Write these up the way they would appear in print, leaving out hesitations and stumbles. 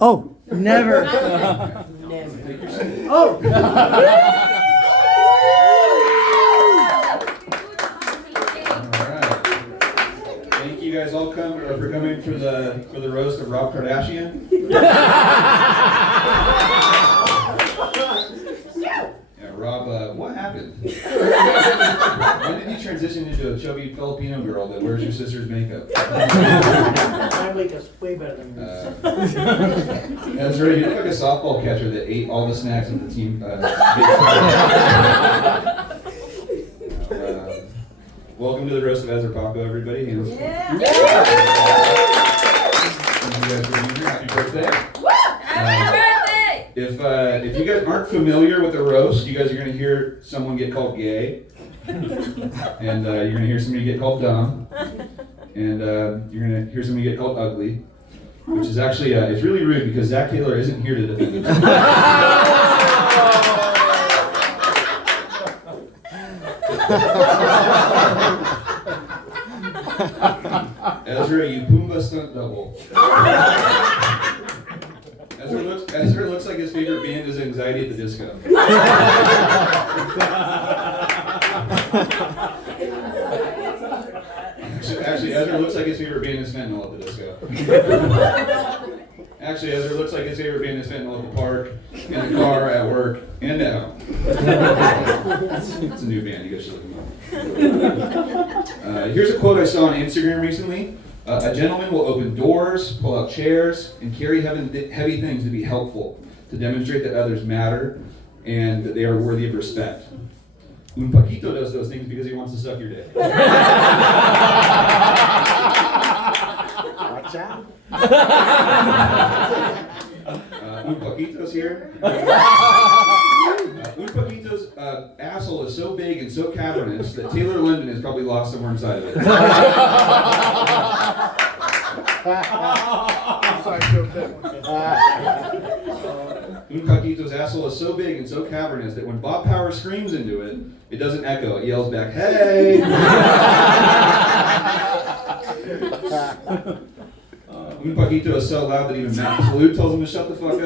Oh, never. Oh. Thank you guys all for coming for the roast of Rob Kardashian. Yeah, Rob, what happened? When did you transition into a chubby Filipino girl that wears your sister's makeup? My makeup's way better than yours. Ezra, you look like a softball catcher that ate all the snacks at the team. Welcome to the roast of Ezra Paco, everybody. Yeah. Thank you guys for being here. Happy birthday. Happy birthday! If you guys aren't familiar with the roast, you guys are going to hear someone get called gay, and you're going to hear somebody get called dumb, and you're going to hear somebody get called ugly, which is actually it's really rude because Zach Taylor isn't here to defend himself. Ezra, you Pumbaa stunt double. Ezra looks like his favorite band is Anxiety at the Disco. Actually, Ezra looks like his favorite band is Fentanyl at the Disco. Actually, Ezra looks like his favorite band is Fentanyl at the park, in the car, at work, and at home. It's a new band, you guys should look them up. Here's a quote I saw on Instagram recently. A gentleman will open doors, pull out chairs, and carry heavy things to be helpful, to demonstrate that others matter and that they are worthy of respect. Un Paquito does those things because he wants to suck your dick. Watch out. Un Paquito's here. Un Paquito's asshole is so big and so cavernous that Taylor London is probably lost somewhere inside of it. Un Paquito's asshole is so big and so cavernous that when Bob Power screams into it, it doesn't echo. It yells back, "Hey!" Un Paquito is so loud that even Matt Kalu tells him to shut the fuck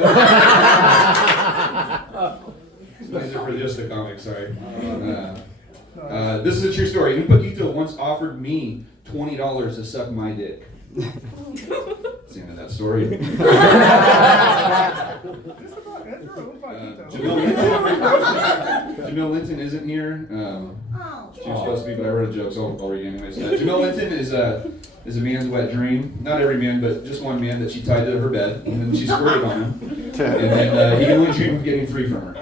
up. These are for just the comic, sorry. This is a true story. Un Paquito once offered me $20 to suck my dick. That's the end of that story. Jamil Linton isn't here. She was supposed to be, but I wrote a joke, so I'll read it anyways. Jamil Linton is a man's wet dream. Not every man, but just one man that she tied to her bed, and then she squirted on him. And then he can only dream of getting free from her.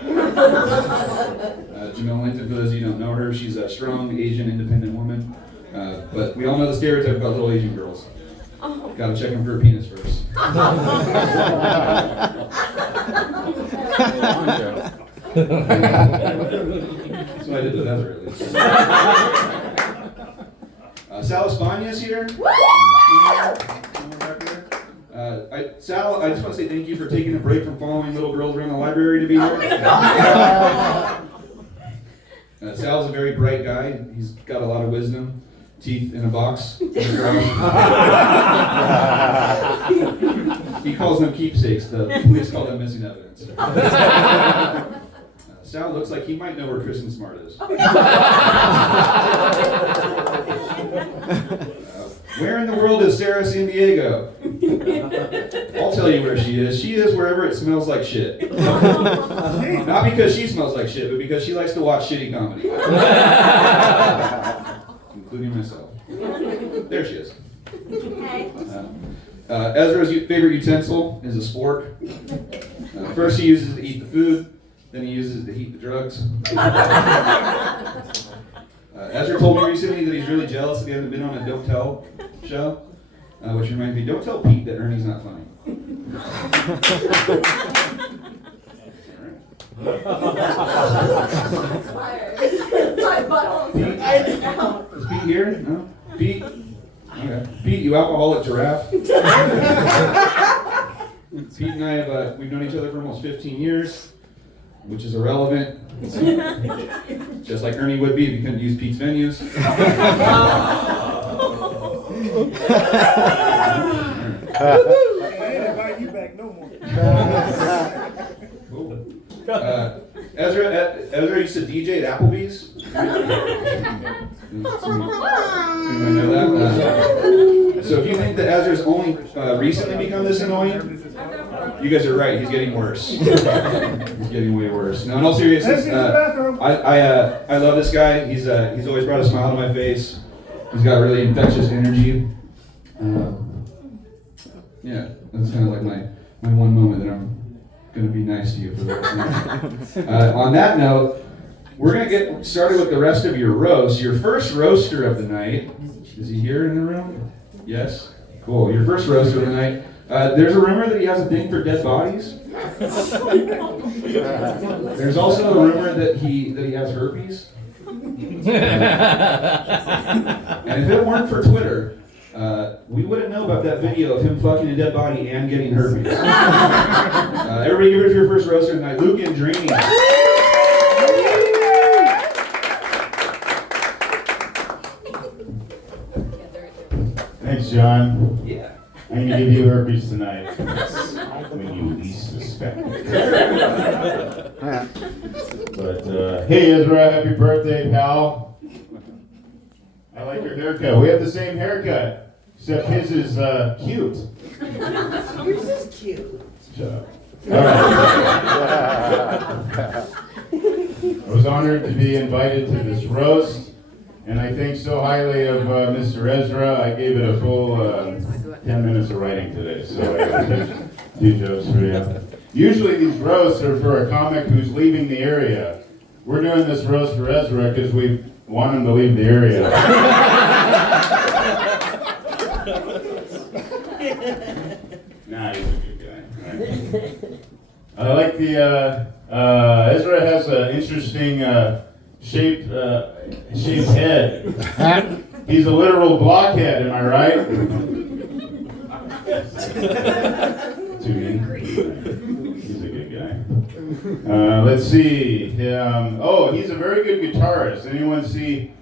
Jamil Linton, for those of you who don't know her, she's a strong, Asian, independent woman. But we all know the stereotype about little Asian girls. Gotta check them for her penis first. That's what I did with Ezra, at least. Sal Espana's here. Sal, I just want to say thank you for taking a break from following little girls around the library to be here. Sal's a very bright guy. He's got a lot of wisdom. Teeth in a box. He calls them keepsakes. The police call them missing evidence. Sal looks like he might know where Kristen Smart is. Where in the world is Sarah San Diego? I'll tell you where she is. She is wherever it smells like shit. Not because she smells like shit, but because she likes to watch shitty comedy. Including myself. There she is. Hey. Ezra's favorite utensil is a spork. First he uses it to eat the food, then he uses it to heat the drugs. Ezra told me recently that he's really jealous that he hasn't been on a Don't Tell show, which reminds me, don't tell Pete that Ernie's not funny. Is Pete here? No? Pete? Okay. Pete, you alcoholic giraffe. Pete and I we've known each other for almost 15 years, which is irrelevant. Just like Ernie would be if you couldn't use Pete's venues. Ezra used to DJ at Applebee's. Anybody know that? So if you think that Ezra's only recently become this annoying, you guys are right. He's getting worse. He's getting way worse. Now, in all seriousness, I love this guy. He's always brought a smile to my face. He's got really infectious energy. Yeah, that's kind of like my one moment that I'm going to be nice to you for the rest of the night. On that note, we're going to get started with the rest of your roast. Your first roaster of the night. Is he here in the room? Yes? Cool. Your first roaster of the night. There's a rumor that he has a thing for dead bodies. There's also a rumor that he has herpes. And if it weren't for Twitter, we wouldn't know about that video of him fucking a dead body and getting herpes. Everybody give it for your first roaster tonight. Luke and Dreamy. Thanks, John. Yeah. I'm going to give you herpes tonight. When you least suspect it. But, hey Ezra, happy birthday, pal. I like your haircut. We have the same haircut, except his is cute. Yours is cute. Shut up. All right. I was honored to be invited to this roast, and I think so highly of Mr. Ezra, I gave it a full 10 minutes of writing today, so I got a few jokes for you. Usually these roasts are for a comic who's leaving the area. We're doing this roast for Ezra because we want him to leave the area. Nah, he's a good guy. Right? I like the, Ezra has an interesting shaped head. He's a literal blockhead, am I right? Too mean. He's a good guy. Let's see. He's a very good guitarist. Anyone see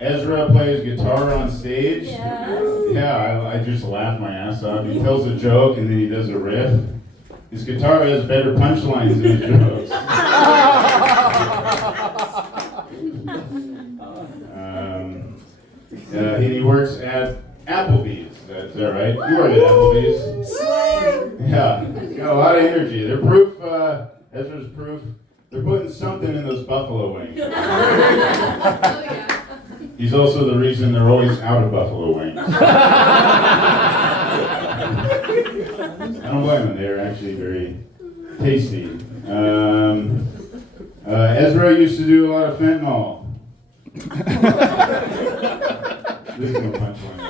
Ezra plays guitar on stage? Yeah, I just laugh my ass off. He tells a joke and then he does a riff. His guitar has better punchlines than his jokes. He works at Applebee's. Is that right? You work at Applebee's. Yeah, he's got a lot of energy. They're proof, Ezra's proof, they're putting something in those buffalo wings. He's also the reason they're always out of buffalo wings. I don't blame him, they're actually very tasty. Ezra used to do a lot of fentanyl. This is no punchline.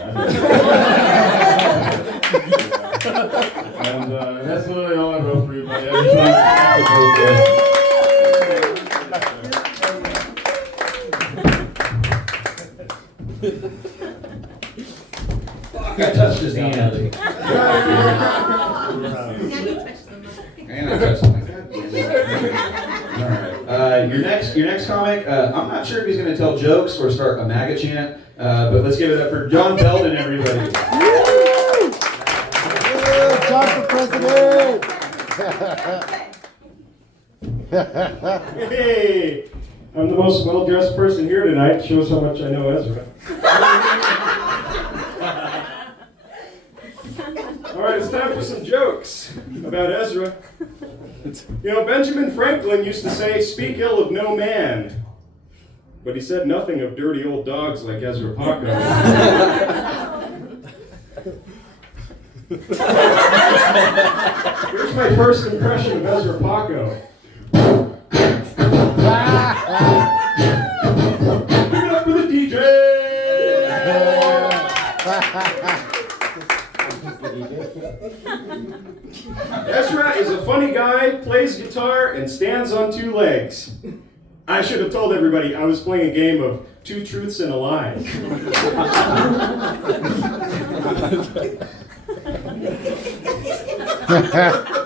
And that's literally all I wrote for you, buddy. I just want to happy I touched his hand. And I touched something. Alright. Your next comic, I'm not sure if he's going to tell jokes or start a MAGA chant, but let's give it up for John Belden, everybody. John for president! Hey! I'm the most well-dressed person here tonight. Shows how much I know Ezra. All right, it's time for some jokes about Ezra. You know, Benjamin Franklin used to say, "Speak ill of no man." But he said nothing of dirty old dogs like Ezra Paco. Here's my first impression of Ezra Paco. Give it up for the DJ! Ezra is a funny guy, plays guitar, and stands on two legs. I should have told everybody I was playing a game of two truths and a lie.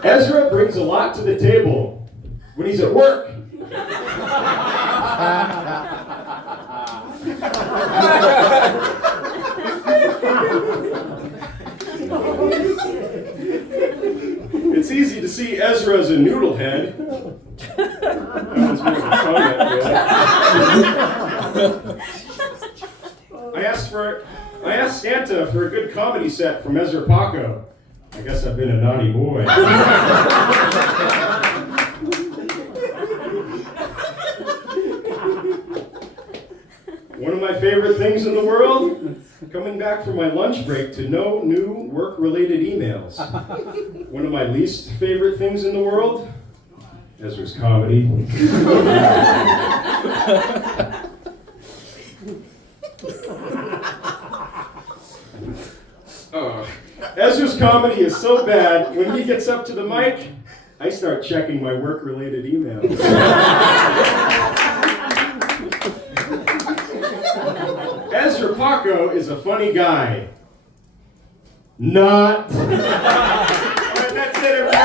Ezra brings a lot to the table when he's at work. It's easy to see see Ezra as a noodlehead. That one's more of a comment, really. I asked Santa for a good comedy set from Ezra Paco. I guess I've been a naughty boy. One of my favorite things in the world? Coming back from my lunch break to no new work-related emails. One of my least favorite things in the world? Ezra's comedy. Ezra's comedy is so bad, when he gets up to the mic, I start checking my work-related emails. Ezra Paco is a funny guy. Not. All right, that's it, everybody.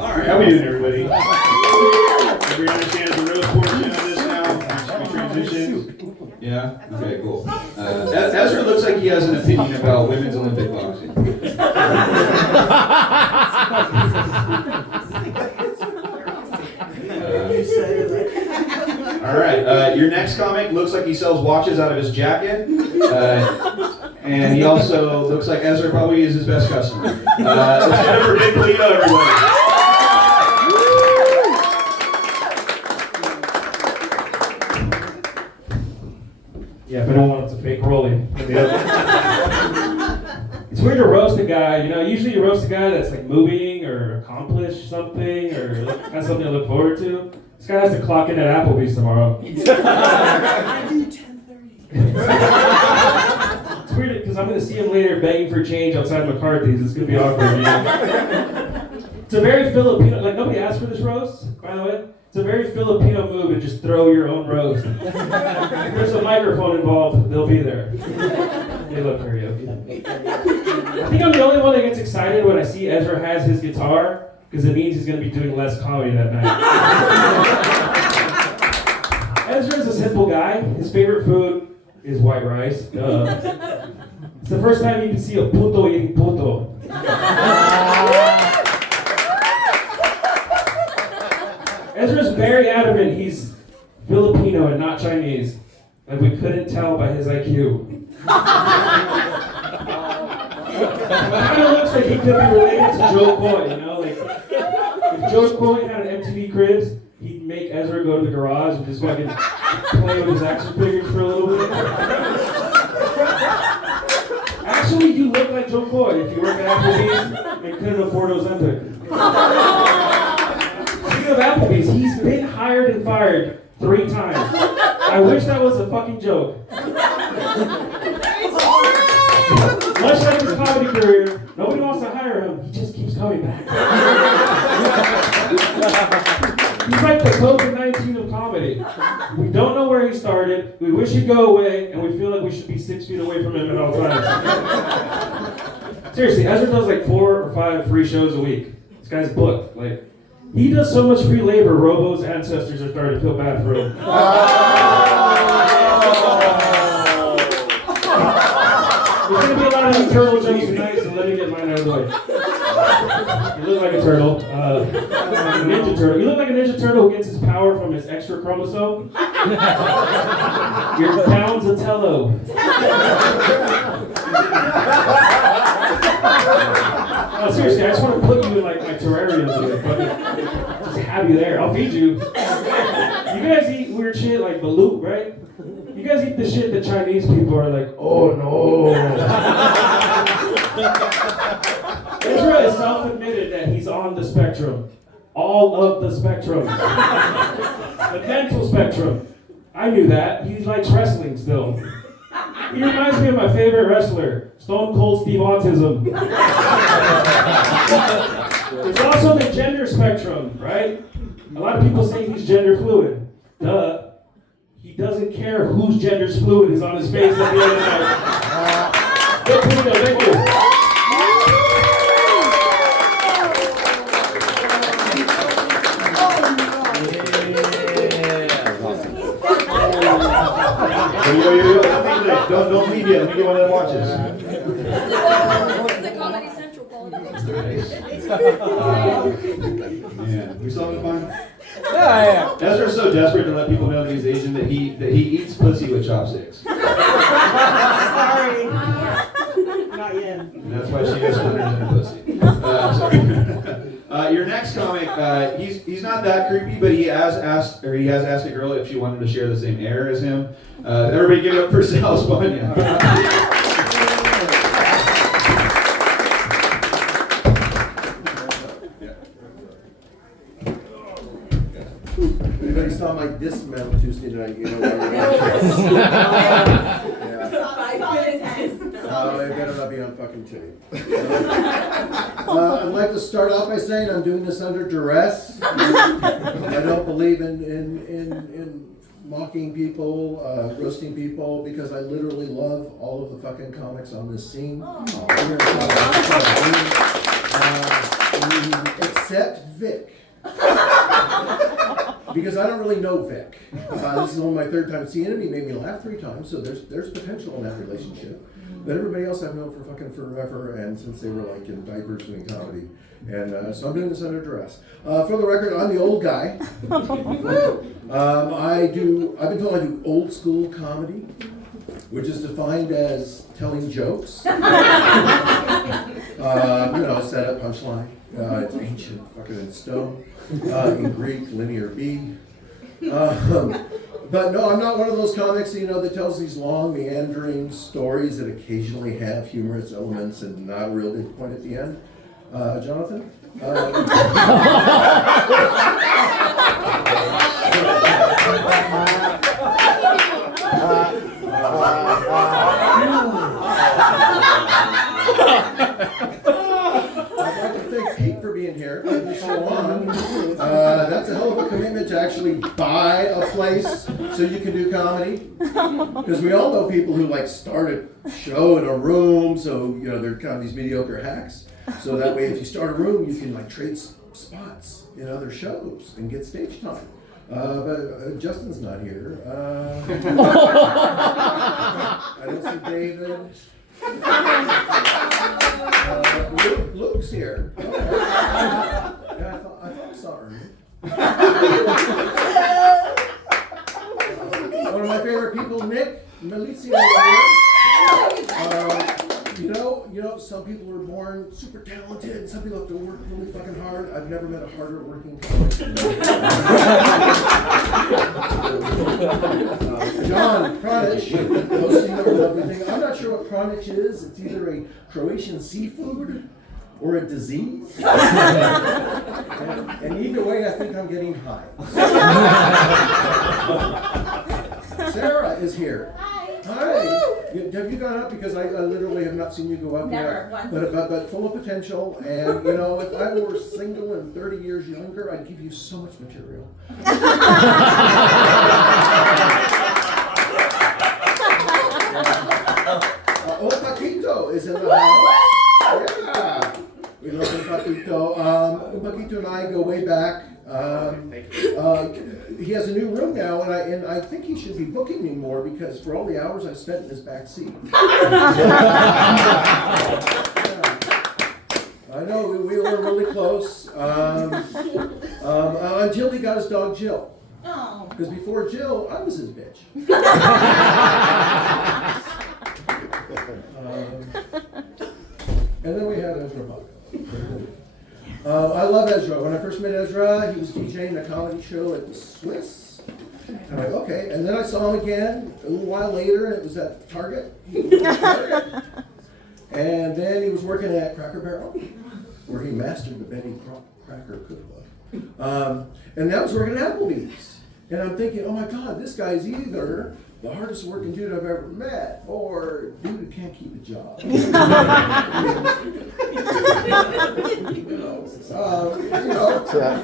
All right, how are we doing, everybody? Everybody understands the roast portion of this now? We transition? Yeah? Okay, cool. Ezra looks like he has an opinion about women's Olympic boxing. All right, your next comic looks like he sells watches out of his jacket. And he also looks like Ezra probably is his best customer. Let's give it for Big Polito, everybody. Yeah, but I don't want it to fake rolling. It's weird to roast a guy, you know, usually you roast a guy that's like moving or accomplished something or has something to look forward to. This guy has to clock in at Applebee's tomorrow. I do 10:30. It's weird because I'm going to see him later begging for change outside McCarthy's. It's going to be awkward, you know? It's a very Filipino, like nobody asked for this roast, by the way. It's a very Filipino move to just throw your own roast. If there's a microphone involved, they'll be there. They love karaoke. I think I'm the only one that gets excited when I see Ezra has his guitar, because it means he's going to be doing less comedy that night. Ezra's a simple guy. His favorite food is white rice. Duh. It's the first time you can see a puto eating puto. Ezra's very adamant he's Filipino and not Chinese. Like we couldn't tell by his IQ. It kind of looks like he could be related to Joe Coy, you know? Like, if Joe Coy had an MTV Cribs, he'd make Ezra go to the garage and just fucking play with his action figures for a little bit. Actually, you look like Joe Coy if you work at Applebee's and couldn't afford Ozempic. Speaking of Applebee's, he's been hired and fired 3 times. I wish that was a fucking joke. Much like his comedy career, nobody wants to hire him, he just keeps coming back. He's like the COVID-19 of comedy. We don't know where he started, we wish he'd go away, and we feel like we should be 6 feet away from him at all times. Seriously, Ezra does like 4 or 5 free shows a week. This guy's booked. Like, he does so much free labor, Robo's ancestors are starting to feel bad for him. There's going to be a lot of turtle jokes tonight, so let me get mine out of the way. You look like a turtle. A ninja turtle. You look like a ninja turtle who gets his power from his extra chromosome. You're Pounds-Atello. No, seriously, I just want to put you in like my terrarium just have you there. I'll feed you. You guys eat weird shit like balut, right? You guys eat the shit that Chinese people are like, oh no. Ezra is self-admitted that he's on the spectrum. All of the spectrum. The mental spectrum. I knew that. He likes wrestling still. He reminds me of my favorite wrestler, Stone Cold Steve Autism. There's also the gender spectrum, right? A lot of people say he's gender fluid. Duh. He doesn't care whose gender's fluid is on his face at the end of the night. Good Polito, thank you. don't leave yet. Let me get one of them watches. This is the Comedy Central quality. Man, we still having fun? Yeah. Ezra's so desperate to let people know that he's Asian that he eats pussy with chopsticks. Sorry. Not yet. And that's why she has splinters in her pussy. Your next comic, he's not that creepy, but he has asked a girl if she wanted to share the same air as him. Everybody give it up for Sal Spania. Anybody saw my dismount Tuesday night? You know where I better not be on fucking tape. I'd like to start off by saying I'm doing this under duress. I don't believe in mocking people, roasting people, because I literally love all of the fucking comics on this scene. Except Vic. Because I don't really know Vic. This is only my third time seeing him. He made me laugh 3 times, so there's potential in that relationship. But everybody else I've known for fucking forever, and since they were like in diapers doing comedy. And so I'm doing this under duress. For the record, I'm the old guy. I've been told I do old school comedy, which is defined as telling jokes. Set up, punchline. It's ancient, fucking in stone. In Greek, linear B. But no, I'm not one of those comics, that tells these long, meandering stories that occasionally have humorous elements and not a real big point at the end. Jonathan? I'd like to thank Pete for being here. That's a hell of a commitment to actually buy a place so you can do comedy. Because we all know people who start a show in a room, so they're kind of these mediocre hacks. So that way, if you start a room, you can trade spots in other shows and get stage time. But Justin's not here. I don't see David. Luke's here. Yeah, I thought I saw Ernie. One of my favorite people, Nick Malizia, some people were born super talented. Some people have to work really fucking hard. I've never met a harder working comic. John Pranic, hosting our lovely thing. I'm not sure what Pranic is. It's either a Croatian seafood or a disease. And either way, I think I'm getting high. Sarah is here. Hi. Have you gone up? Because I literally have not seen you go up Never, yet. once. But full of potential. And if I were single and 30 years younger, I'd give you so much material. Paquito is in the house. Yeah. We love Paquito. Paquito and I go way back. He has a new room now, and I think he should be booking me more because for all the hours I've spent in his back seat. I know we were really close until he got his dog Jill. Because before Jill, I was his bitch. And then we had Ezra Paco. I love Ezra. When I first met Ezra, he was DJing a comedy show at the Swiss. I'm like, okay. And then I saw him again a little while later, and it was at Target. And then he was working at Cracker Barrel, where he mastered the Betty Cracker cookbook. And now he's working at Applebee's. And I'm thinking, oh my God, this guy's either the hardest working dude I've ever met, or dude who can't keep a job. I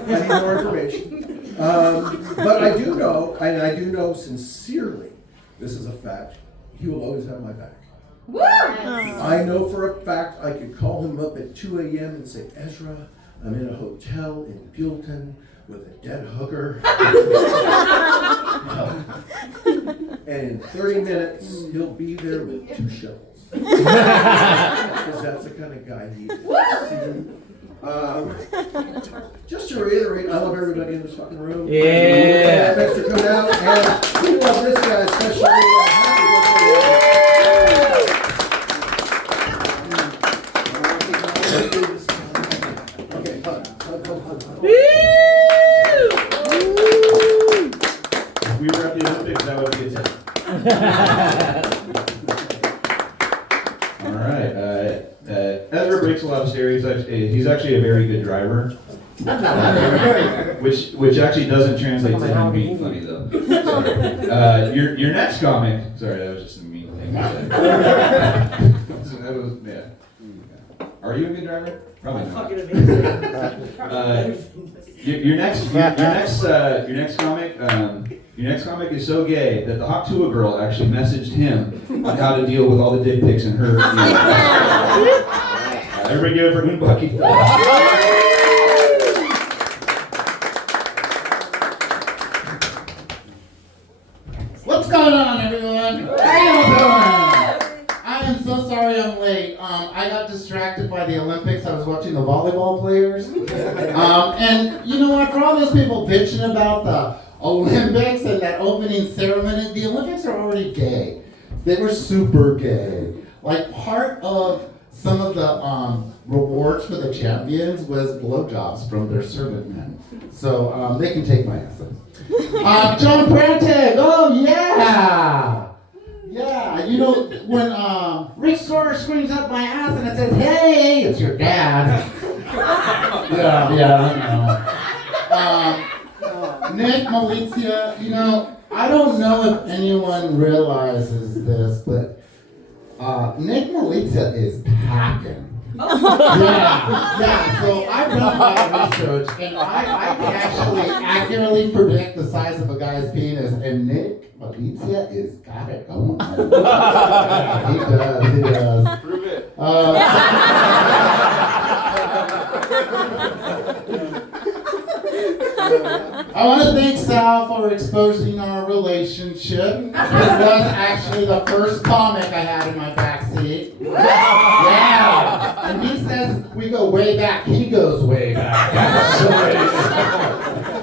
need more information. But I do know, and I do know sincerely, this is a fact, he will always have my back. Woo! I know for a fact I could call him up at 2 a.m. and say, Ezra, I'm in a hotel in Gilton. with a dead hooker. And in 30 minutes, he'll be there with 2 shovels. Because that's the kind of guy he is. Just to reiterate, I love everybody in this fucking room. Yeah. Thanks for coming out. And we love this guy especially. Happy birthday. Okay, hug. If we were at the Olympics, that would be a 10. All right. Ezra breaks a lot of stereotypes. He's actually a very good driver, which actually doesn't translate to him being funny though. Sorry. Your next comic. Sorry, that was just a mean thing to say. That was, yeah. Are you a good driver? Probably not. Fucking amazing. Your next comic is so gay that the Hawk Tuah girl actually messaged him on how to deal with all the dick pics in her email. Everybody give it for Moonbucky. What's going on, everyone? How you doing? I am so sorry I'm late. I got distracted by the Olympics. I was watching the volleyball players. And you know what? For all those people bitching about the Olympics and that opening ceremony, the Olympics are already gay. They were super gay. Like, part of some of the rewards for the champions was blowjobs from their servant men. So they can take my answer. John Prantic, oh yeah! Yeah, you know, when Rick Storer screams up my ass and it says, hey, it's your dad. Yeah, I know. Nick Malizia, you know, I don't know if anyone realizes this, but Nick Malizia is packing. Yeah, so I've done a lot of research, and I can actually accurately predict the size of a guy's penis, and Nick Malizia is got it going on. He does. Prove it. I want to thank Sal for exposing our relationship. It was actually the first comic I had in my backseat. Yeah. And he says we go way back. He goes way back.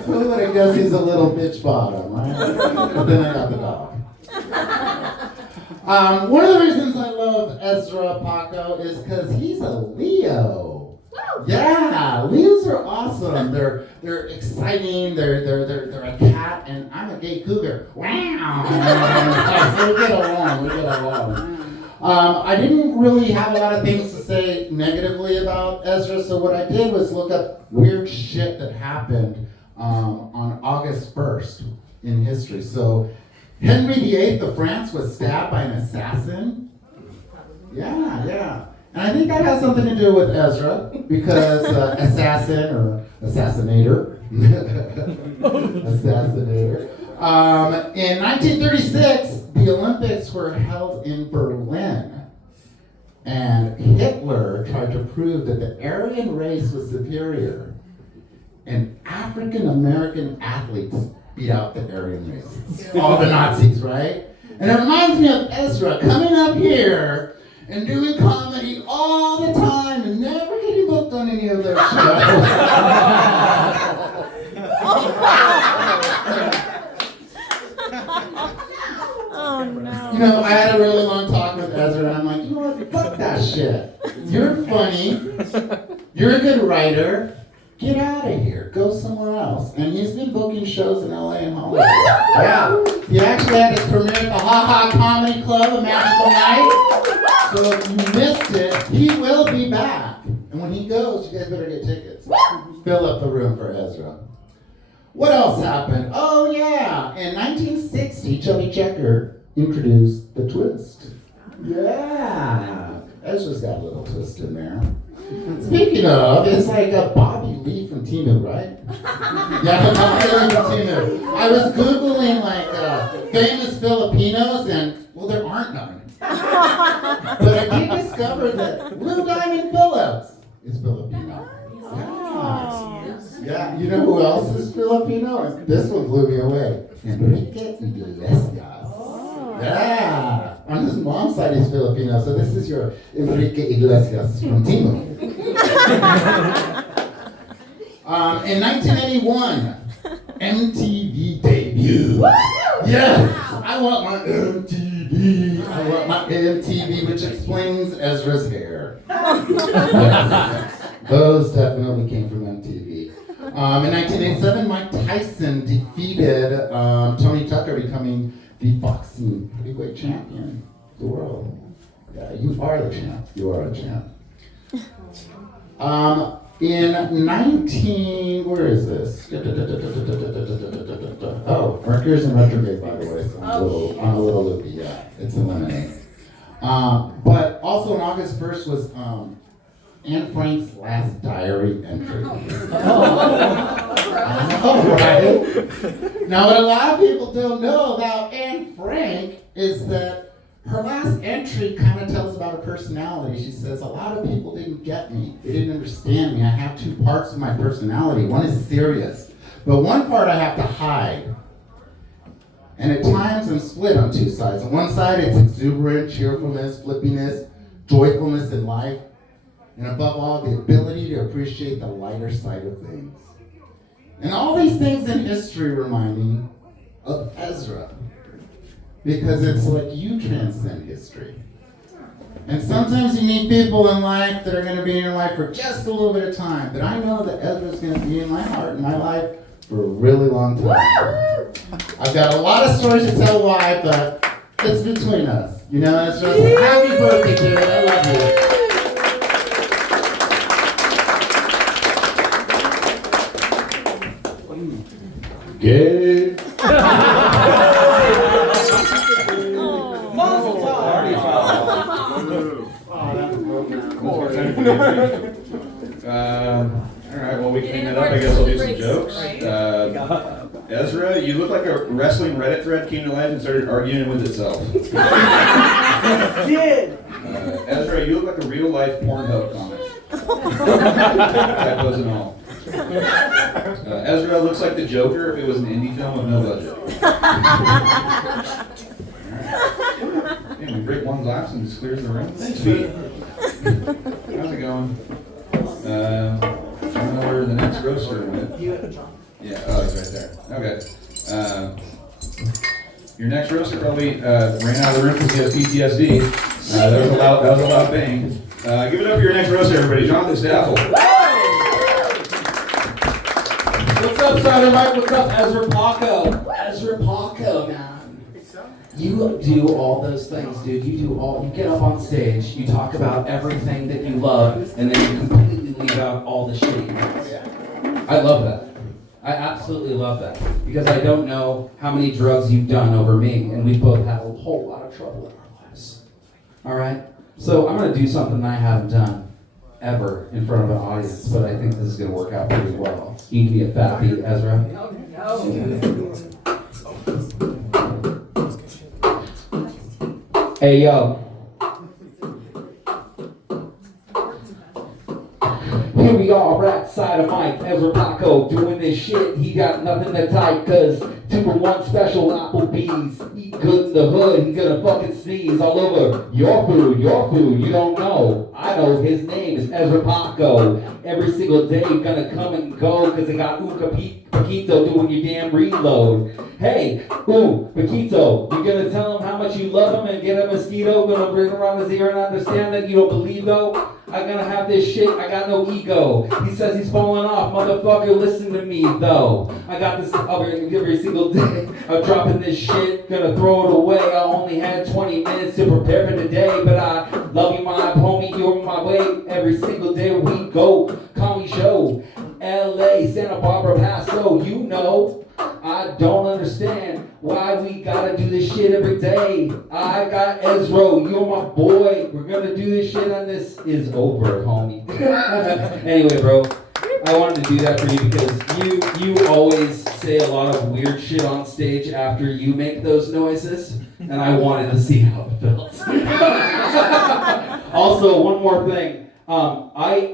Everybody goes, he's a little bitch bottom, right? But then I got the dog. One of the reasons I love Ezra Paco is because he's a Leo. Yeah, Leos are awesome. They're exciting. They're a cat, and I'm a gay cougar. Wow. So we get along. I didn't really have a lot of things to say negatively about Ezra, so what I did was look up weird shit that happened on August 1st in history. So Henry VIII of France was stabbed by an assassin. Yeah. And I think that has something to do with Ezra, because assassin or assassinator. In 1936, the Olympics were held in Berlin. And Hitler tried to prove that the Aryan race was superior. And African American athletes beat out the Aryan race. All the Nazis, right? And it reminds me of Ezra coming up here and doing comedy all the time and never getting booked on any of their shows. Oh no. You know, I had a really long talk with Ezra, and I'm like, you know what, fuck that shit. You're funny, you're a good writer, get out of here, go somewhere else. And he's been booking shows in LA and Hollywood. Yeah, he actually had his premiere at the Ha Ha Comedy Club, A Magical Night. So if you missed it, he will be back. And when he goes, you guys better get tickets. Fill up the room for Ezra. What else happened? Oh yeah, in 1960, Chubby Checker introduced the twist. Yeah, Ezra's got a little twist in there. Speaking of, it's like a Bobby Lee from Timu, right? Yeah, Bobby Lee from Timu. I was Googling like famous Filipinos, and well, there aren't none. But I did discover that Blue Diamond Phillips is Filipino. Yeah, You know who else is Filipino? And this one blew me away. Enrique Iglesias. Yeah. On his mom's side, he's Filipino, so this is your Enrique Iglesias from Timo. In 1981, MTV debut. Yes, I want my MTV. I want my MTV, which explains Ezra's hair. Yes. Those definitely came from MTV. In 1987, Mike Tyson defeated Tony Tucker, becoming the boxing heavyweight champion of the world. Yeah, you are the champ. You are a champ. In where is this? Oh, Mercury's in retrograde, by the way, so I'm a little loopy, yeah. It's eliminated. But also on August 1st was Anne Frank's last diary entry. I know, right? Now, what a lot of people don't know about Anne Frank is that her last entry kind of tells about her personality. She says, a lot of people didn't get me. They didn't understand me. I have two parts of my personality. One is serious, but one part I have to hide. And at times I'm split on two sides. On one side, it's exuberant, cheerfulness, flippiness, joyfulness in life, and above all, the ability to appreciate the lighter side of things. And all these things in history remind me of Ezra. Because it's like you transcend history. And sometimes you meet people in life that are going to be in your life for just a little bit of time. But I know that Ezra's going to be in my heart and my life for a really long time. I've got a lot of stories to tell why, but it's between us. You know, Ezra, happy birthday, kid. I love you. Gay. All right, well, we cleaned it up. I guess I'll do some jokes. Ezra, you look like a wrestling Reddit thread came to life and started arguing with itself. Did. Ezra, you look like a real-life Pornhub comic. Typos and all. Ezra looks like the Joker if it was an indie film with no budget. Yeah, we break one glass and just clears the room. Thanks, Pete. How's it going? I don't know where the next roaster went. Yeah, oh, it's right there. Okay. Your next roaster probably ran out of the room because he has PTSD. That was a loud bang. Give it up for your next roaster, everybody. Jonathan Staffel. What's up, Cider Mike? What's up, Ezra Paco? Ezra Paco, man. You do all those things, dude. You get up on stage, you talk about everything that you love, and then you completely leave out all the shit. I love that. I absolutely love that. Because I don't know how many drugs you've done over me, and we both have a whole lot of trouble in our lives. Alright? So I'm going to do something I haven't done ever in front of an audience, but I think this is going to work out pretty well. You need to be a fat beat, Ezra. Hey, yo. Here we are, right side of Mike, Ezra Paco, doing this shit. He got nothing to type, cause 2 for 1 special Applebee's. Eat good in the hood, he gonna fucking sneeze all over your food, you don't know. I know his name is Ezra Paco. Every single day you're gonna come and go, cause I got Paquito doing your damn reload. Hey, Paquito, you gonna tell him how much you love him and get a mosquito, gonna bring around his ear and understand that you don't believe though? I'm gonna have this shit, I got no ego. He says he's falling off, motherfucker, listen to me though. I got this every single day. I'm dropping this shit, gonna throw it away. I only had 20 minutes to prepare for today, but I love you, my homie, you're my way. Every single day we go, call me show. LA, Santa Barbara, Paso, you know. I don't understand why we gotta do this shit every day. I got Ezra, you're my boy. We're gonna do this shit and this is over, homie. Anyway, bro, I wanted to do that for you because you always say a lot of weird shit on stage after you make those noises, and I wanted to see how it felt. Also, one more thing. I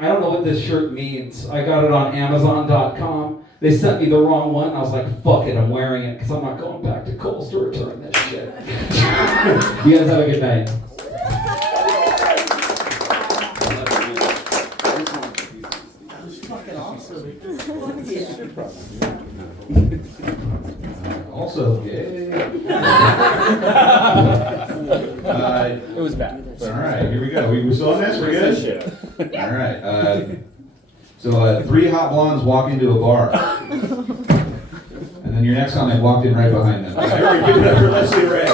don't know what this shirt means. I got it on Amazon.com. They sent me the wrong one. I was like, fuck it, I'm wearing it because I'm not going back to Kohl's to return this shit. You guys have a good night. That was fucking awesome. Also gay. It was bad. All right, here we go. We still on this? We're good? All right. So 3 hot blondes walk into a bar. And then your next comment walked in right behind them. All right, give it up for Leslie Ray.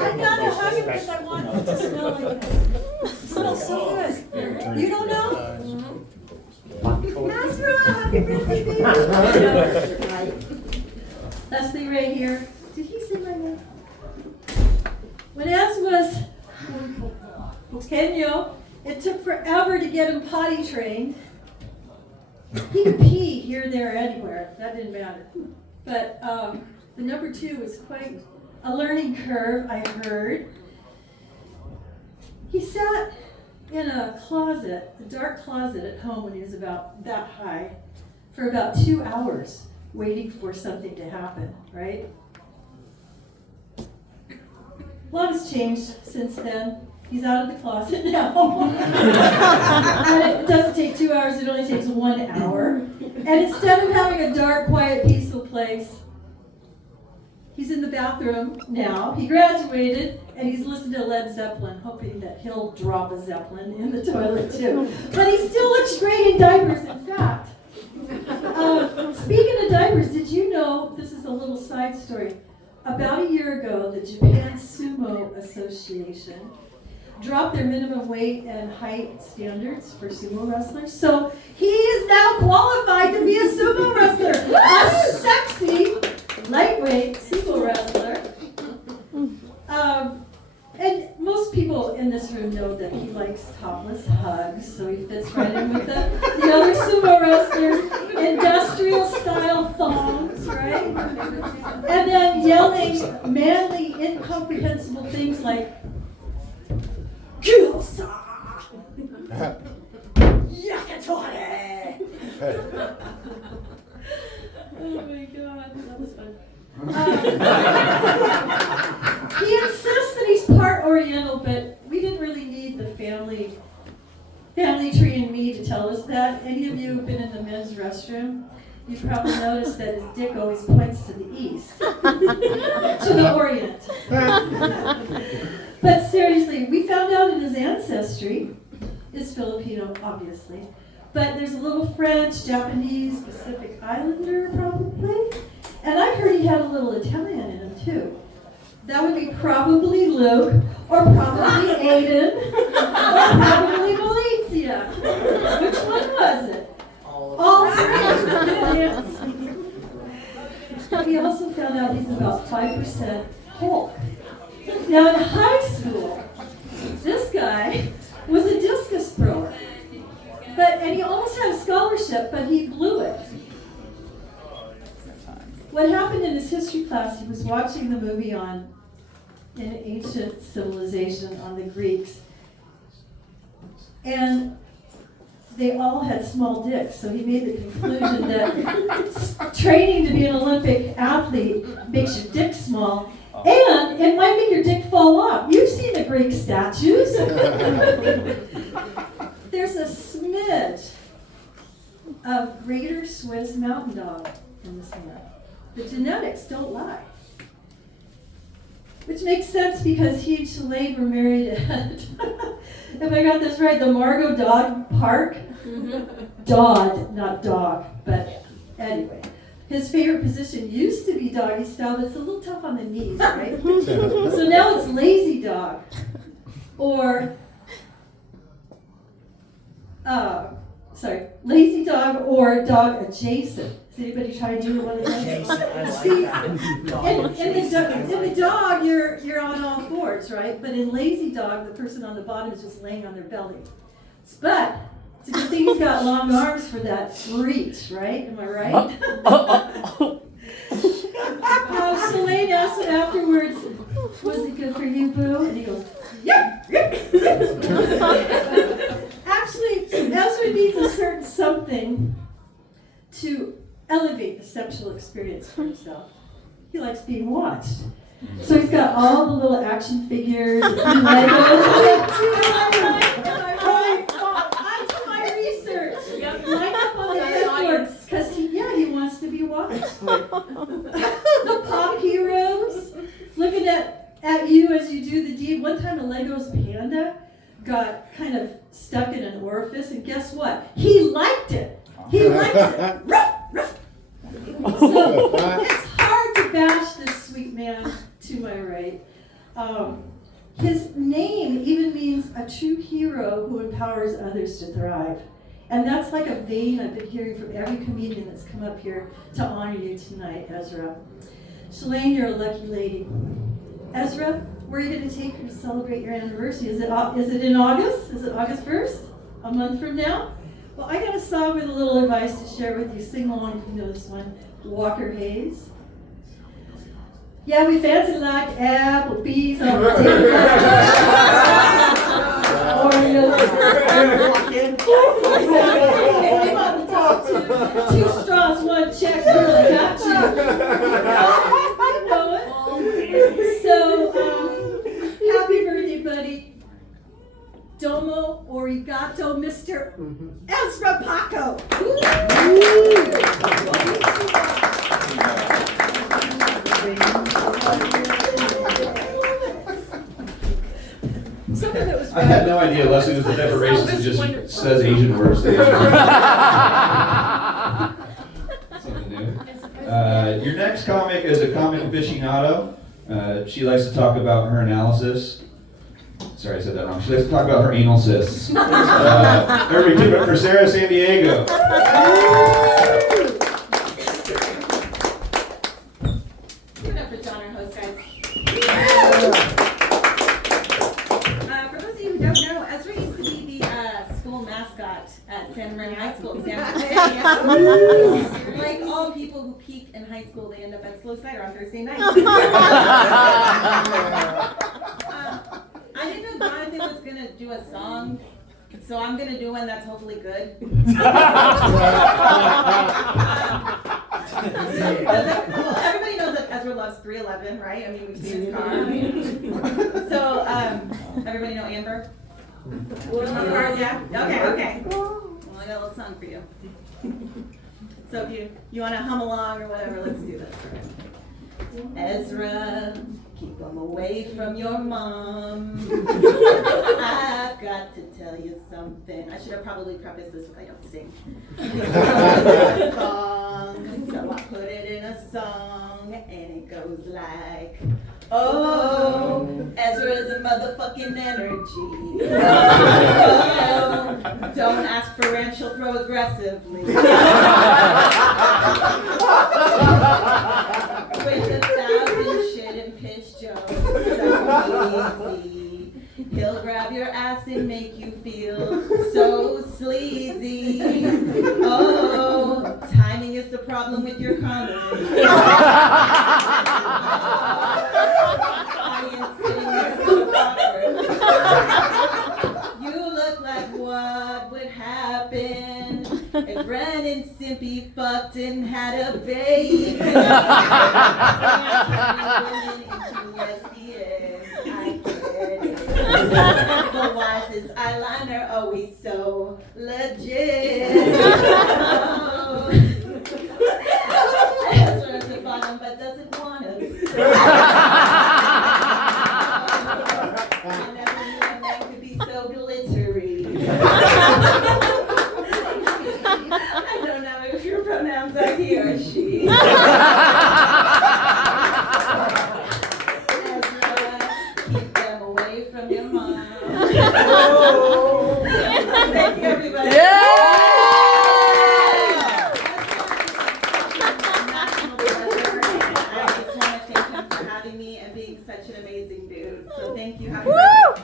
I gotta hug him because I want him to smell like it. It smells so good. You don't know? Ezra, happy birthday, baby. Leslie Ray here. Did he say my name? When Ez was pequeño, it took forever to get him potty trained. He could pee here, there, anywhere. That didn't matter. But the number 2 was quite a learning curve, I heard. He sat in a closet, a dark closet at home when he was about that high, for about 2 hours, waiting for something to happen, right? A lot has changed since then. He's out of the closet now. And it doesn't take 2 hours, it only takes 1 hour. And instead of having a dark, quiet, peaceful place, he's in the bathroom now. He graduated, and he's listening to Led Zeppelin, hoping that he'll drop a Zeppelin in the toilet too. But he still looks great in diapers. In fact, speaking of diapers, did you know, this is a little side story, about a year ago, the Japan Sumo Association dropped their minimum weight and height standards for sumo wrestlers. So he is now qualified to be a sumo wrestler, a sexy, lightweight sumo wrestler. And most people in this room know that he likes topless hugs, so he fits right in with the other sumo wrestlers, industrial style thongs, right? And then yelling manly, incomprehensible things like, Kyosa! Yakitori! Oh my god, that was fun. He insists that he's part Oriental, but we didn't really need the family tree and me to tell us that. Any of you who've been in the men's restroom, you've probably noticed that his dick always points to the east, to the Orient. But seriously, we found out in his ancestry, is Filipino, obviously, but there's a little French, Japanese, Pacific Islander, probably. And I heard he had a little Italian in him, too. That would be probably Luke, or probably Aiden, or probably Malizia. Which one was it? All three. We also found out he's about 5% Hulk. Now in high school, this guy was a discus thrower. And he almost had a scholarship, but he blew it. What happened in his history class, he was watching the movie on an ancient civilization on the Greeks. And they all had small dicks, so he made the conclusion that training to be an Olympic athlete makes your dick small, and it might make your dick fall off. You've seen the Greek statues. There's a smidge of Greater Swiss Mountain Dog in this man. The genetics don't lie. Which makes sense because he and Shalane were married at, if I got this right, the Margot Dog Park. Dodd, not dog, but anyway. His favorite position used to be doggy style, but it's a little tough on the knees, right? So now it's lazy dog. Or, lazy dog or dog adjacent. Does anybody try to do one of those? See, in the dog, you're on all fours, right? But in lazy dog, the person on the bottom is just laying on their belly. But it's a good thing he's got long arms for that reach, right? Am I right? Selena asked him afterwards, was it good for you, Boo? And he goes, yeah. Actually, Ezra needs a certain something to elevate the sexual experience for himself. He likes being watched. So he's got all the little action figures and Legos. I do my research. Line up on the headboard because he wants to be watched. The pop heroes looking at you as you do the deed. One time a Lego's panda got kind of stuck in an orifice, and guess what? He liked it. He likes it. Ruff, ruff. So it's hard to bash this sweet man to my right. His name even means a true hero who empowers others to thrive. And that's like a vein I've been hearing from every comedian that's come up here to honor you tonight, Ezra. Shalane, you're a lucky lady. Ezra, where are you going to take her to celebrate your anniversary? Is it in August? Is it August 1st? A month from now? Well, I got a song with a little advice to share with you. Sing along if you know this one. Walker Hayes. Yeah, we fancy like Applebee's on the table. Two straws, one check, girl, I got you. I know it. So, happy birthday, buddy. Domo Origato, Mr. Ezra Paco. Some of it was I had no idea Leslie was the type of racist who just says Asian words to Asian words. Something new. Your next comic is a comic aficionado. She likes to talk about her analysis. Sorry, I said that wrong. She likes to talk about her anal cysts. Everybody give it for Sarah San Diego. Give it up for John, our host, guys. For those of you who don't know, Ezra used to be the school mascot at Santa Maria High School in San Jose. Like all people who peak in high school, they end up at SLO Cider on Thursday night. I didn't know Jonathan was going to do a song, so I'm going to do one that's hopefully good. Everybody knows that Ezra loves 311, right? I mean, we've seen his car. So, everybody know Amber? Yeah? Okay. Well, I got a little song for you. So if you want to hum along or whatever, let's do this. Ezra, keep them away from your mom. I've got to tell you something. I should have probably prefaced this if I don't sing. So I put it in a song, and it goes like, oh, Ezra's a motherfucking energy. Oh, don't ask for rent, she'll throw aggressively. With 1,000 shit and piss jokes, so easy. He'll grab your ass and make you feel so sleazy. Oh, timing is the problem with your comedy. You look like what would happen if Ren and Stimpy fucked and had a baby. But why is his eyeliner always so legit? Oh. Ezra's the bottom but doesn't want him. I never knew a man could be so glittery. I don't know if your pronouns are he or she. Keep them away from your mom. Thank you, everybody. Yeah! National pleasure. I just want to thank him for having me and being such an amazing dude. So thank you. Happy birthday.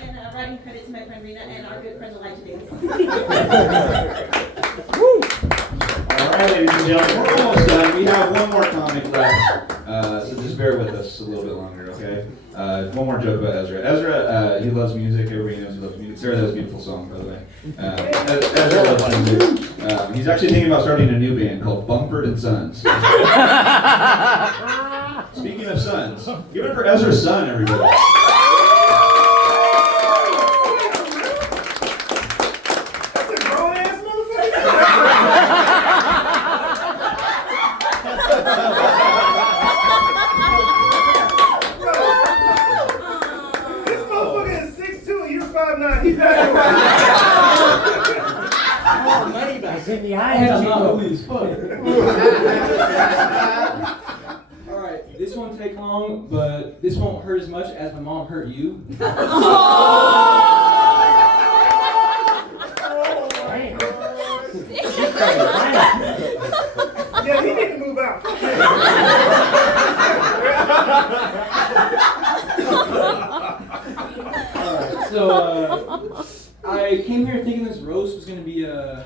And writing credit to my friend Rena and our good friend Elijah Davis. So just bear with us a little bit longer, okay? One more joke about Ezra. Ezra, he loves music. Everybody knows he loves music. Sarah, that was a beautiful song, by the way. Ezra loves music. He's actually thinking about starting a new band called Bumford and Sons. Speaking of sons, give it for Ezra's son, everybody. Money back in the eye. That's not always funny. Alright, this won't take long, but this won't hurt as much as my mom hurt you. Yeah, he need to move out. So, I came here thinking this roast was going to be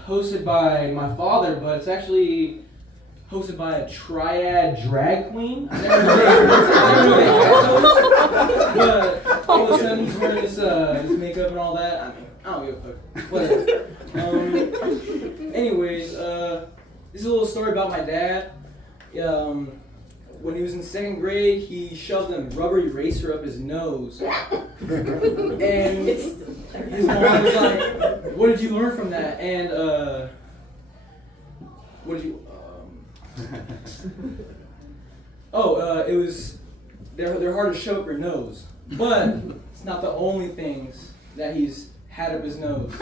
hosted by my father, but it's actually hosted by a triad drag queen. I never really had those. But all of a sudden he's wearing this makeup and all that. I mean, I don't give a fuck. Whatever. Anyways, this is a little story about my dad. When he was in 2nd grade, he shoved a rubber eraser up his nose. And his mom was like, "What did you learn from that?" And what did you? It was they're hard to shove up your nose, but it's not the only things that he's had up his nose.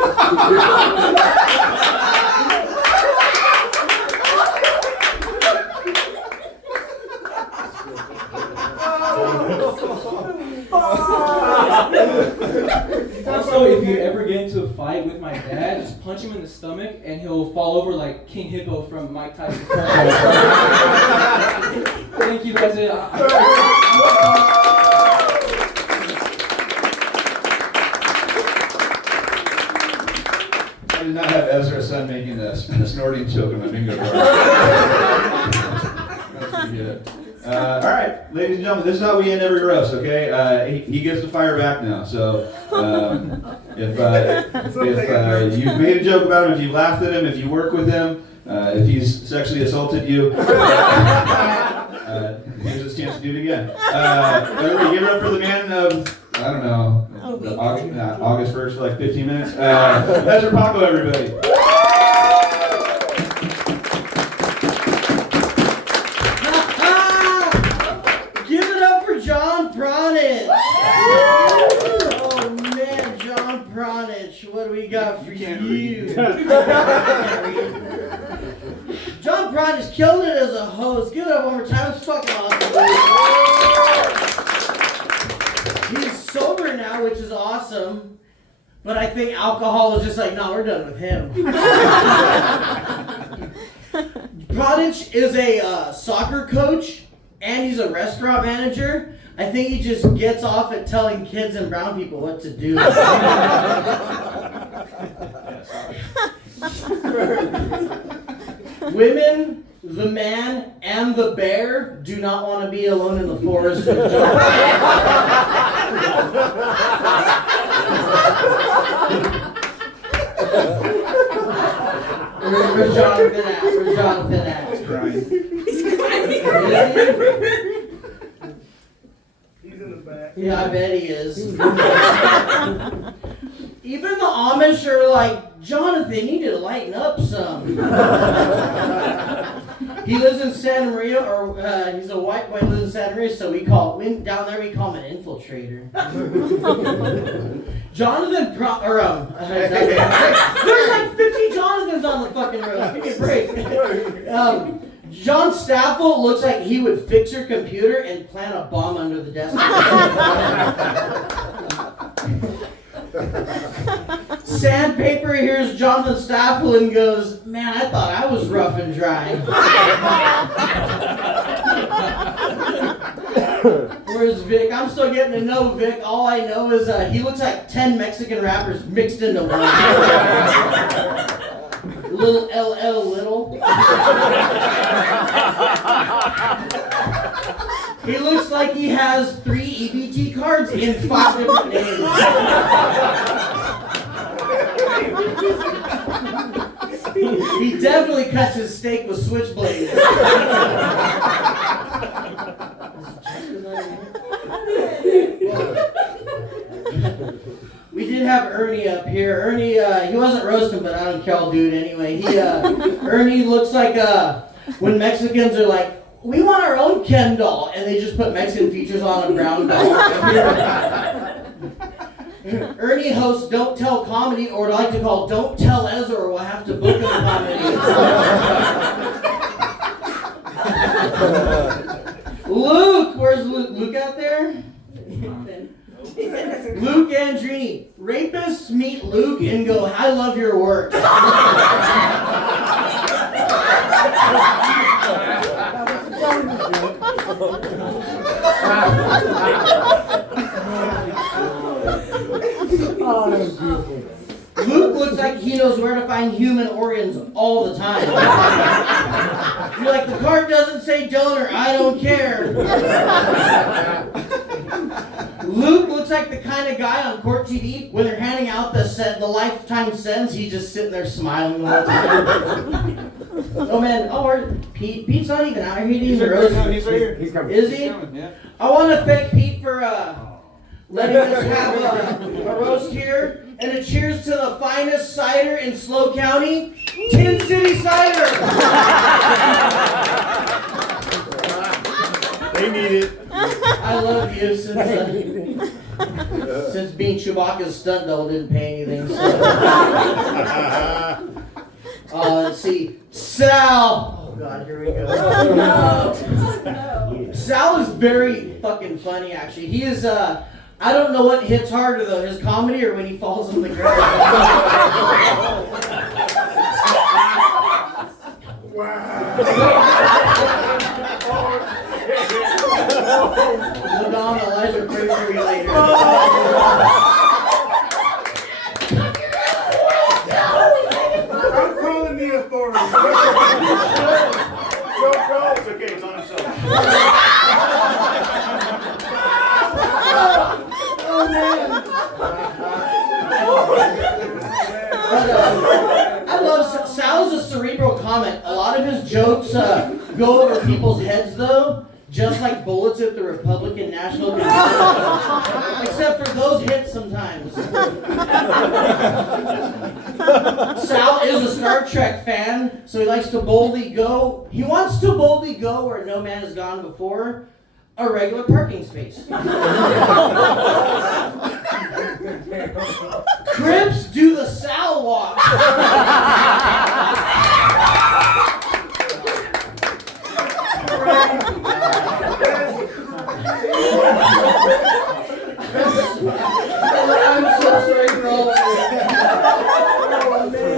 Also, if you ever get into a fight with my dad, just punch him in the stomach and he'll fall over like King Hippo from Mike Tyson. Thank you, that's it. I did not have Ezra's son making a snorting joke in my bingo card. That's pretty good. All right, ladies and gentlemen, this is how we end every roast, okay? He gets to fire back now, so if you've made a joke about him, if you laughed at him, if you work with him, if he's sexually assaulted you, here's his chance to do it again. Everybody give it up for the man of, I don't know, August 1st for like 15 minutes. Ezra Paco, everybody. What do we got for you? John Prine is killing it as a host. Give it up one more time. It's fucking awesome. He's sober now, which is awesome. But I think alcohol is just like, no, we're done with him. Prodigy is a soccer coach, and he's a restaurant manager. I think he just gets off at telling kids and brown people what to do. Women, the man, and the bear do not want to be alone in the forest with John. Where's Jonathan at? Where's Jonathan at? He's crying. Yeah, I bet he is. Even the Amish are like, Jonathan, you need to lighten up some. He lives in Santa Maria, or he's a white boy, lives in Santa Maria, so down there we call him an infiltrator. Jonathan, there's like 50 Jonathans on the fucking road. Give me a break. John Staffel looks like he would fix your computer and plant a bomb under the desk. Sandpaper hears Jonathan Staffel and goes, man, I thought I was rough and dry. Where's Vic? I'm still getting to know Vic. All I know is he looks like 10 Mexican rappers mixed into one. Little LL Little. He looks like he has 3 EBT cards in 5 different names. He definitely cuts his steak with switchblades. We did have Ernie up here. Ernie, he wasn't roasting, but I don't care, I'll do it anyway. Ernie looks like when Mexicans are like, we want our own Ken doll, and they just put Mexican features on a brown doll. Ernie hosts Don't Tell Comedy, or what I like to call Don't Tell Ezra, or we'll have to book him comedy. Luke, where's Luke? Luke out there? Luke Andrini. Rapists meet Luke and go, I love your work. Luke looks like he knows where to find human organs all the time. You're like, the card doesn't say donor, I don't care. Luke looks like the kind of guy on Court TV when they're handing out the lifetime sentence, he's just sitting there smiling the whole time. Oh man, Pete's not even out here. He's right here. He's coming. Is he? Yeah. I want to thank Pete for letting us have a roast here. And a cheers to the finest cider in SLO County, Tin City Cider. They need it. I love you since being Chewbacca's stunt double didn't pay anything. So. Let's see, Sal. Oh God, here we go. No. Sal is very fucking funny. Actually, he is. I don't know what hits harder though, his comedy or when he falls on the ground. Wow. Look on, Elijah, pray for you later. I'm calling the authorities. Don't go. It's okay, it's on himself. Oh man. I love Sal's a cerebral comment. A lot of his jokes go over people's heads though, just like bullets at the Republican National Convention. Except for those hit sometimes. Sal is a Star Trek fan, so he likes to boldly go. He wants to boldly go where no man has gone before. A regular parking space. Crips do the Sal walk. I'm so sorry for all of this.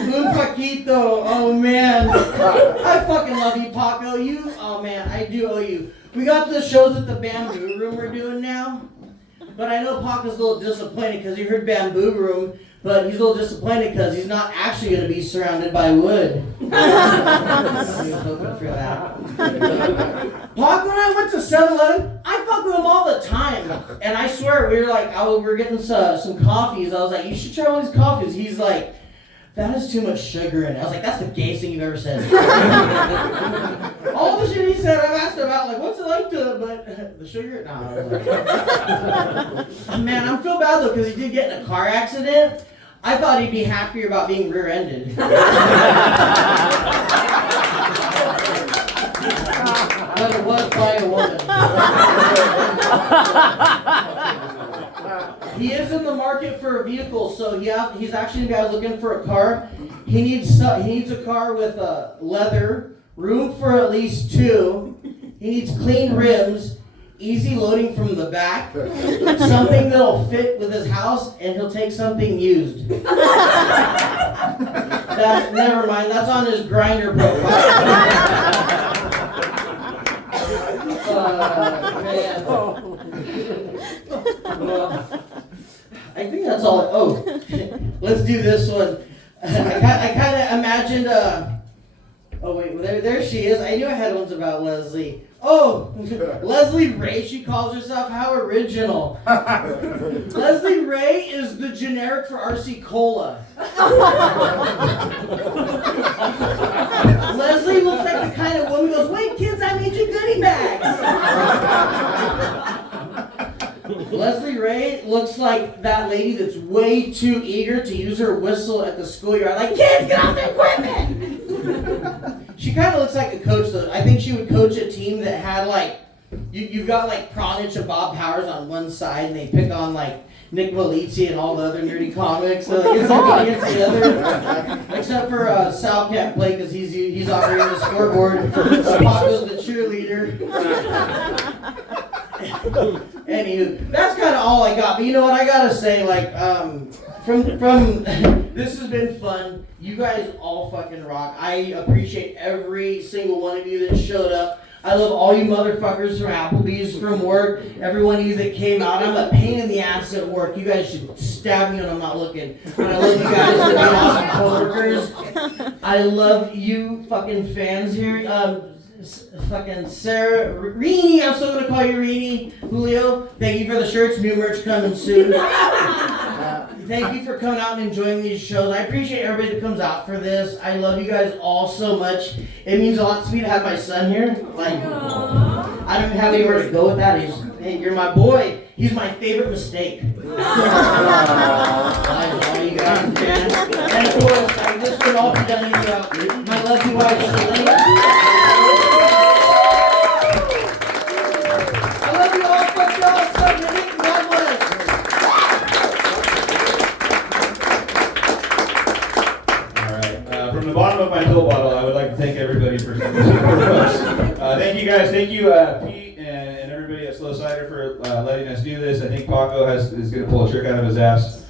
Moon Paquito, oh man. I fucking love you, Paco. Oh man, I do owe you. We got the shows at the Bamboo Room we're doing now. But I know Paco's a little disappointed because he heard Bamboo Room, but he's a little disappointed because he's not actually going to be surrounded by wood. He was hoping for that. Paco and I went to 7-Eleven. I fuck with him all the time. And I swear, we were getting some coffees. I was like, you should try one of these coffees. He's like, that has too much sugar in it. I was like, that's the gayest thing you've ever said. All the shit he said, I've asked him about, like, what's it like but the sugar? No. Man, I feel bad though, because he did get in a car accident. I thought he'd be happier about being rear-ended. But it was by a woman. He is in the market for a vehicle, so he's actually the guy looking for a car. He needs a car with leather, room for at least 2. He needs clean rims, easy loading from the back, something that'll fit with his house, and he'll take something used. Never mind, that's on his Grindr profile. Man. I think that's all. Oh, let's do this one. I kind of imagined Oh wait, well, there she is. I knew I had ones about Leslie. Oh, Leslie Ray, she calls herself. How original. Leslie Ray is the generic for RC Cola. Leslie looks like the kind of woman who goes, wait kids, I made you goodie bags. Leslie Ray looks like that lady that's way too eager to use her whistle at the schoolyard. Like, kids, get off the equipment! She kind of looks like a coach, though. I think she would coach a team that had, like, you've got, like, Pronich and Bob Powers on one side, and they pick on, like, Nick Malizzi and all the other nerdy comics. So it's like against the other. Except for Sal can't play because he's operating the scoreboard. Paco's the cheerleader. Anywho, that's kind of all I got. But you know what? I gotta say, like, from this has been fun. You guys all fucking rock. I appreciate every single one of you that showed up. I love all you motherfuckers from Applebee's, from work, every one of you that came out. I'm a pain in the ass at work. You guys should stab me when I'm not looking. And I love you guys for being awesome coworkers. I love you fucking fans here. Fucking Sarah, Rini, I'm still gonna call you Rini. Julio, thank you for the shirts, new merch coming soon. Thank you for coming out and enjoying these shows. I appreciate everybody that comes out for this. I love you guys all so much. It means a lot to me to have my son here. Like, I don't have anywhere to go with that. Hey, you're my boy. He's my favorite mistake. I love you guys, man. And of course, this could all be done in my lovely wife, Shalane. I love you all. Fuck y'all. Suck your dick. God bless. From the bottom of my pill bottle, I would like to thank everybody for coming to us. Thank you guys. Thank you, Pete and everybody at SLO Cider for letting us do this. I think Paco is going to pull a trick out of his ass.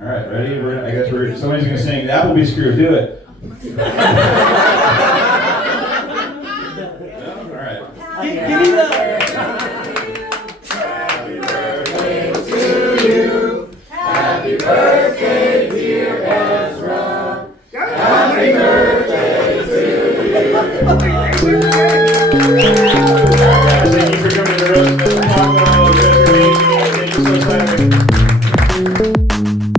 All right, ready? I guess somebody's going to sing the Applebee's Crew. Do it. All right. Give me the... Happy birthday, dear Ezra. Happy birthday to you. Thank you for coming to the roast.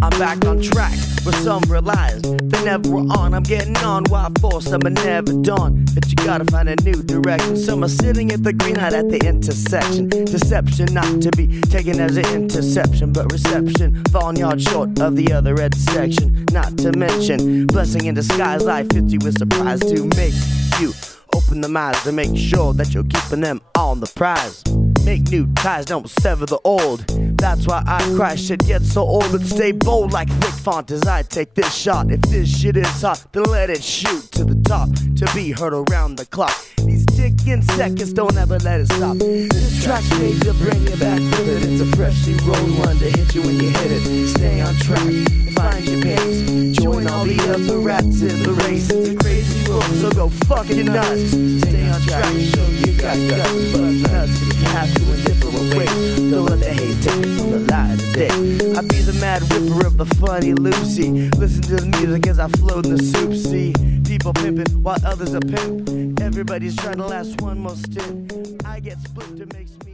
I'm back on track with some realized they never were on. I'm getting on while for some are never done. But you gotta find a new direction. Some are sitting at the green light at the intersection. Deception not to be taken as an interception, but reception falling yard short of the other red section. Not to mention blessing in disguise. Life hits you with surprise to make you open the eyes to make sure that you're keeping them on the prize. Make new ties, don't sever the old. That's why I cry, shit gets so old. But stay bold like thick font as I take this shot. If this shit is hot, then let it shoot to the top, to be heard around the clock. These ticking seconds, don't ever let it stop. This track's made to bring you back with it. It's a freshly rolled one to hit you when you hit it. Stay on track and find your pace. Join all the other rats in the race. It's a crazy world, so go fucking nuts. Stay on track, show you got guts. But nuts, you have to in different ways. Don't let the hate take it from the light of day. I be the mad ripper of the funny Lucy. Listen to the music as I float in the soup. See people pimping while others are pimp. Everybody's trying to last one more stint. I get split, it makes me